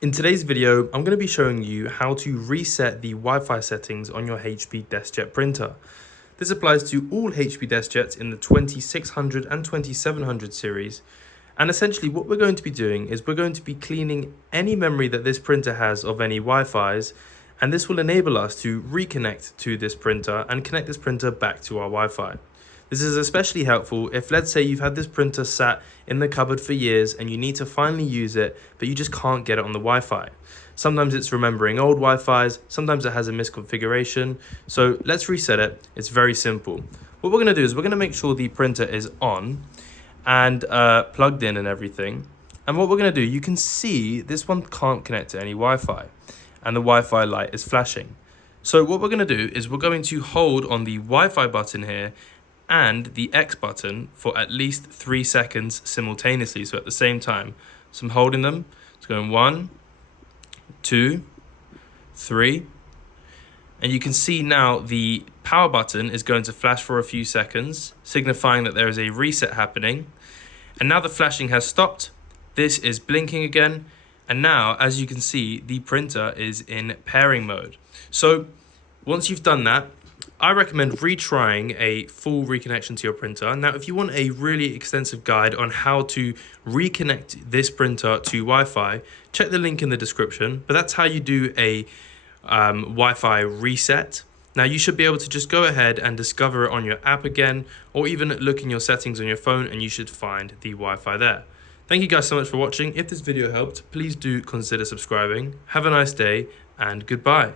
In today's video, I'm going to be showing you how to reset the Wi-Fi settings on your HP DeskJet printer. This applies to all HP DeskJets in the 2600 and 2700 series. And essentially what we're going to be doing is we're going to be cleaning any memory that this printer has of any Wi-Fis, and this will enable us to reconnect to this printer and connect this printer back to our Wi-Fi. This is especially helpful if, let's say, you've had this printer sat in the cupboard for years and you need to finally use it, but you just can't get it on the Wi-Fi. Sometimes it's remembering old Wi-Fis, sometimes it has a misconfiguration. So let's reset it. It's very simple. What we're going to do is we're going to make sure the printer is on and plugged in and everything. And what we're going to do, you can see this one can't connect to any Wi-Fi and the Wi-Fi light is flashing. So what we're going to do is we're going to hold on the Wi-Fi button here and the X button for at least 3 seconds simultaneously, so at the same time. So I'm holding them. It's going 1, 2, 3. And you can see now the power button is going to flash for a few seconds, signifying that there is a reset happening. And now the flashing has stopped. This is blinking again. And now, as you can see, the printer is in pairing mode. So once you've done that, I recommend retrying a full reconnection to your printer. Now, if you want a really extensive guide on how to reconnect this printer to Wi-Fi, check the link in the description. But that's how you do a Wi-Fi reset. Now, you should be able to just go ahead and discover it on your app again, or even look in your settings on your phone and you should find the Wi-Fi there. Thank you guys so much for watching. If this video helped, please do consider subscribing. Have a nice day and goodbye.